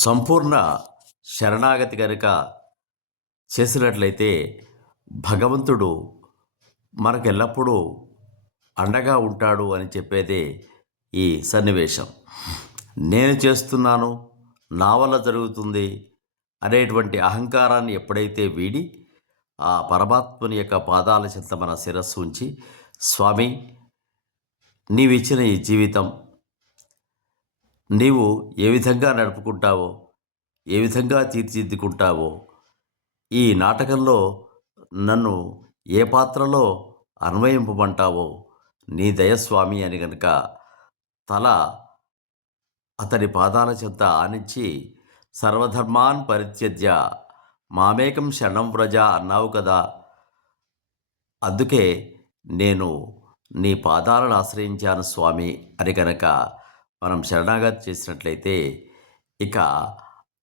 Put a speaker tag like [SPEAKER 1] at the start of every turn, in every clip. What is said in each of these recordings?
[SPEAKER 1] సంపూర్ణ శరణాగతి కనుక చేసినట్లయితే భగవంతుడు మనకు ఎల్లప్పుడూ అండగా ఉంటాడు అని చెప్పేదే ఈ సన్నివేశం. నేను చేస్తున్నాను నా వల్ల జరుగుతుంది అనేటువంటి అహంకారాన్ని ఎప్పుడైతే వీడి ఆ పరమాత్మని యొక్క పాదాల చింత మన శిరస్సు ఉంచి స్వామి నీవిచ్చిన ఈ జీవితం నీవు ఏ విధంగా నడుపుకుంటావో ఏ విధంగా తీర్చిదిద్దుకుంటావో ఈ నాటకంలో నన్ను ఏ పాత్రలో అన్వయింపమంటావో నీ దయస్వామి అని గనుక తల అతని పాదాల చెంత ఆనించి సర్వధర్మాన్ పరిత్యజ్య మామేకం శరణం వ్రజ అన్నావు కదా. అందుకే నేను నీ పాదాలను ఆశ్రయించాను స్వామి అని కనుక మనం శరణాగతి చేసినట్లయితే ఇక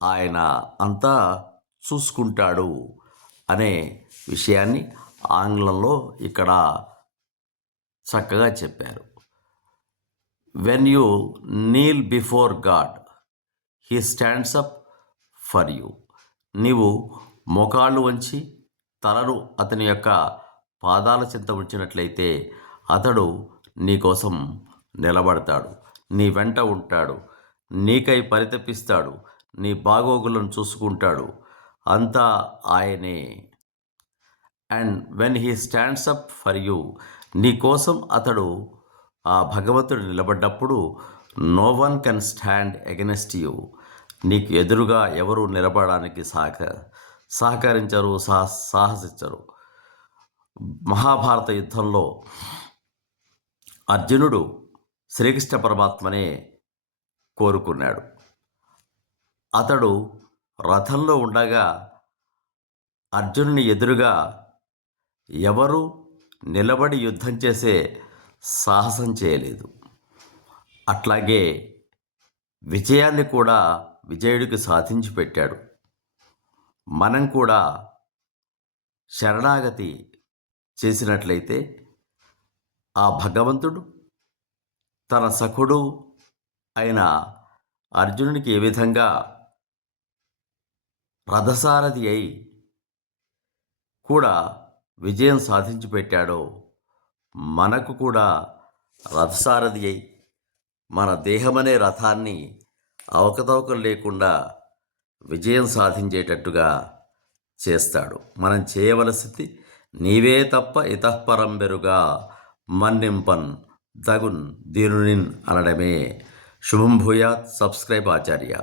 [SPEAKER 1] ఆయన అంతా చూసుకుంటాడు అనే విషయాన్ని ఆంగ్లంలో ఇక్కడ చక్కగా చెప్పారు. When you kneel before God he stands up for you నీవు మోకాళ్ళు వంచి తలను అతని యొక్క పాదాల చింత ఉంచినట్లయితే అతడు నీకోసం నిలబడతాడు. నీ వెంట ఉంటాడు. నీకై పరితపిస్తాడు. నీ బాగోగులను చూసుకుంటాడు. అంతా ఆయనే. And when he stands up for you నీ కోసం అతడు ఆ భగవంతుడు నిలబడ్డప్పుడు no one can stand against you. నీకు ఎదురుగా ఎవరు నిలబడడానికి సహక సహకరించరు సహ సాహసించరు. మహాభారత యుద్ధంలో అర్జునుడు శ్రీకృష్ణ పరమాత్మనే కోరుకున్నాడు. అతడు రథంలో ఉండగా అర్జునుని ఎదురుగా ఎవరు నిలబడి యుద్ధం చేసే సాహసం చేయలేదు. అట్లాగే విజయాన్ని కూడా విజయుడికి సాధించి పెట్టాడు. మనం కూడా శరణాగతి చేసినట్లయితే ఆ భగవంతుడు తన సఖుడు అయిన అర్జునునికి ఏ విధంగా రథసారథి అయి కూడా విజయం సాధించి పెట్టాడో మనకు కూడా రథసారథి అయి మన దేహమనే రథాన్ని అవకతవకలు లేకుండా విజయం సాధించేటట్టుగా చేస్తాడు. మనం చేయవలసింది నీవే తప్ప ఇతఃపరంబెరుగా మన్నింపన్ தகுன் தீருனின் அலடமே சுபம் பூயாத் சப்ஸ்கிரைப் ஆச்சாரியா